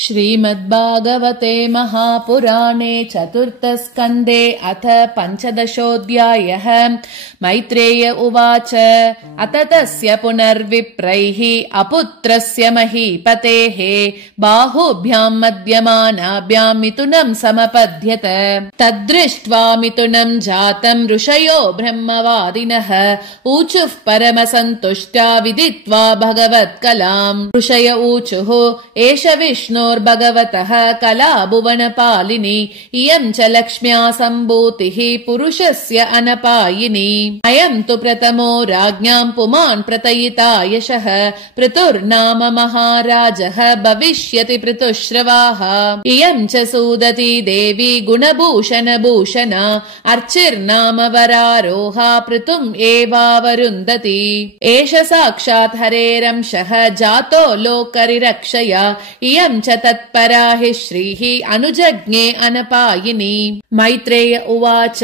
श्रीमद्भागवते महापुराणे चतुर्थस्कन्धे अथ पञ्चदशोऽध्यायः। मैत्रेय उवाच अत तस्य पुनर्विप्रैः अपुत्रस्य महीपतेः बाहुभ्याम् मध्यमानाभ्याम् मिथुनम् समपद्यत। तद्दृष्ट्वा मिथुनम् जातम् ऋषयो ब्रह्मवादिनः ऊचुः परमसन्तुष्टा विदित्वा भगवत्कलाम्। ऋषय ऊचुः एष विष्णोर्भगवतः कला भुवनपालिनी इयम् च लक्ष्म्या सम्भूतिः पुरुषस्य अनपायिनी। अयम् तु प्रथमो राज्ञाम् पुमान् प्रतयिता यशः पृतुर्नाम महाराजः भविष्यति पृतुश्रवाः। इयम् च सुदती देवी गुणभूषणभूषणा अर्चिर्नाम वरारोहा पृतुम् एवावरुन्धति। एष साक्षात् हरेरंशः जातो लोकरिरक्षया इयम् च तत्परा हि श्रीः अनुजज्ञे अनपायिनी। मैत्रेय उवाच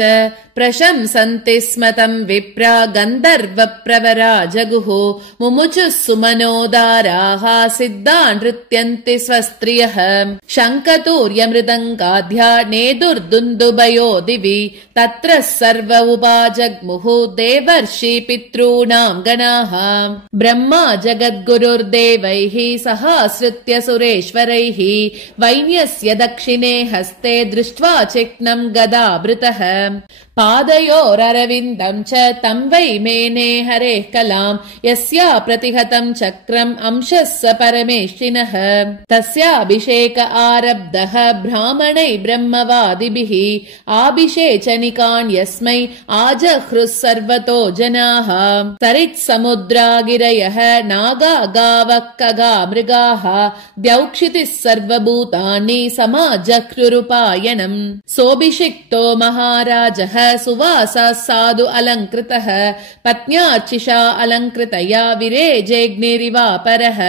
प्रशंसन्ति स्म तम् विप्रा गन्धर्वप्रवरा जगुः मुमुचुः सुमनोदाराः सिद्धा नृत्यन्ति स्वस्त्रियः। शङ्खतूर्यमृदङ्गाद्या नेदुर्दुन्दुभयो दिवि तत्र सर्व उपाजग्मुः देवर्षि पितॄणाम् गणाः। ब्रह्मा जगद्गुरुर्देवैः सहाश्रित्य सुरेश्वरैः वैन्यस्य दक्षिणे हस्ते दृष्ट्वा चिह्नम् गदाभृतः। पादयोररविन्दम् च तम् वै मेने हरेः कलाम् यस्या प्रतिहतम् चक्रम् अंशः स परमेष्टिनः। तस्याभिषेक आरब्धः ब्राह्मणै ब्रह्मवादिभिः आभिषेचनिकान् यस्मै आजह्रुः सर्वतो जनाः। सरित्समुद्रा गिरयः नागा गावः खगा मृगाः द्यौक्षितिः सर्वभूतानि समाजह्रुरुपायनम्। सोऽभिषिक्तो महाराजः सुवासः साधु अलङ्कृतः पत्न्यार्चिषा अलङ्कृतया विरेजेऽग्निरिवापरः।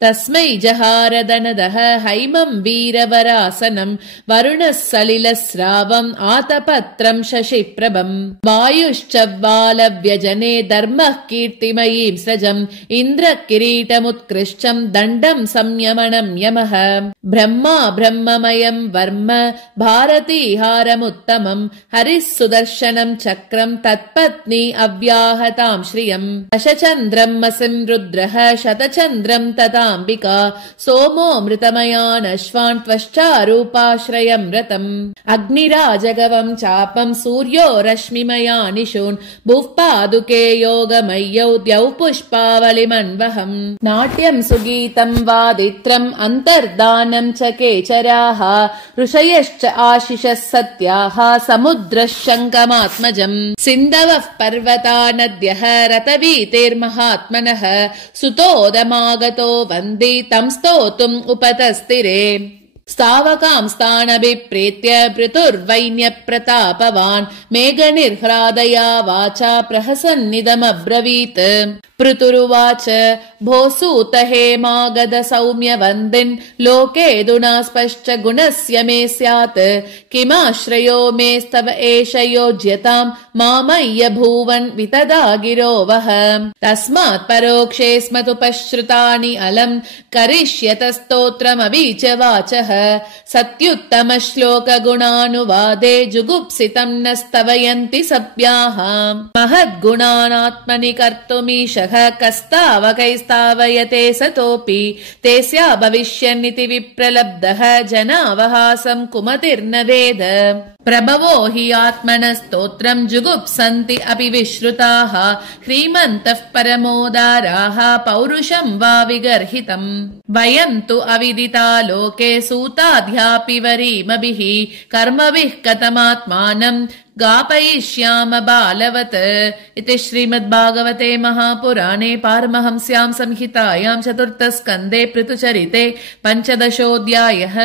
तस्मै जहारदनदः हैमम् वीरवरासनम् वरुणः सलिलस्रावम् आतपत्रम् शशिप्रभम्। वायुश्च वालव्यजने धर्मः कीर्तिमयीम् स्रजम् इन्द्र किरीटमुत्कृष्टम् दण्डम् संयमनम् यमः। ब्रह्मा ब्रह्ममयम् वर्म भारतीहारमुत्तमम् हरिः सुदर्शनम् चक्रम् तत्पत्नी अव्याहताम् श्रियम्। दशचन्द्रम् मसिम् रुद्रः शतचन्द्रम् तथाम्बिका सोमो मृतमयान् अश्वान् त्वश्चारूपाश्रयम् रतम्। अग्निराजगवम् चापम् सूर्यो रश्मिमयानिशून् भुवपादुके योगमय्यौ द्यौ पुष्पावलिमन्वहम्। नाट्यम् सुगीतम् वादित्रम् अन्तर्दानम् च केचराः ऋषयश्च आशिषः सत्याः समुद्रः शङ्कमात्मजम्। सिन्धवः पर्वता नद्यः रतवीतेर्महात्मनः सुतोदमागतो वन्दे तम् स्तोतुम् उपतस्तिरे। स्तावकाम् स्थानभिप्रेत्य पृथुर्वैन्यप्रतापवान् मेघनिर्ह्रादया वाचा प्रहसन्निदमब्रवीत्। पृथुरुवाच भो सूत हेमागद सौम्य वन्दिन् लोकेऽधुनास्पश्च गुणस्य मे स्यात् किमाश्रयो मेस्तव एष योज्यताम् मामय्य भुवन् वितदा गिरो वः। तस्मात् परोक्षे स्म तु पश्रुतानि अलम् करिष्यतस्तोत्रमवीच वाचः। सत्युत्तम श्लोक गुणानुवादे जुगुप्सितम् न स्तवयन्ति सभ्याः। महद्गुणानात्मनि कर्तुमीशः कस्तावकैस्तावयते सतोऽपि तेस्या भविष्यन्निति विप्रलब्धः जनावहासम् कुमतिर्न वेद। प्रभवो हि आत्मनस्तोत्रम् जुगुप्सन्ति अपि विश्रुताः ह्रीमन्तः परमोदाराः पौरुषम् वा विगर्हितम्। वयम् तु अविदिता लोके सूताध्यापि वरीमभिः कर्मभिः कथमात्मानम् गापयिष्याम बालवत्। इति श्रीमद्भागवते महापुराणे पारमहंस्याम् संहितायाम् चतुर्थस्कन्धे पृथुचरिते पञ्चदशोऽध्यायः।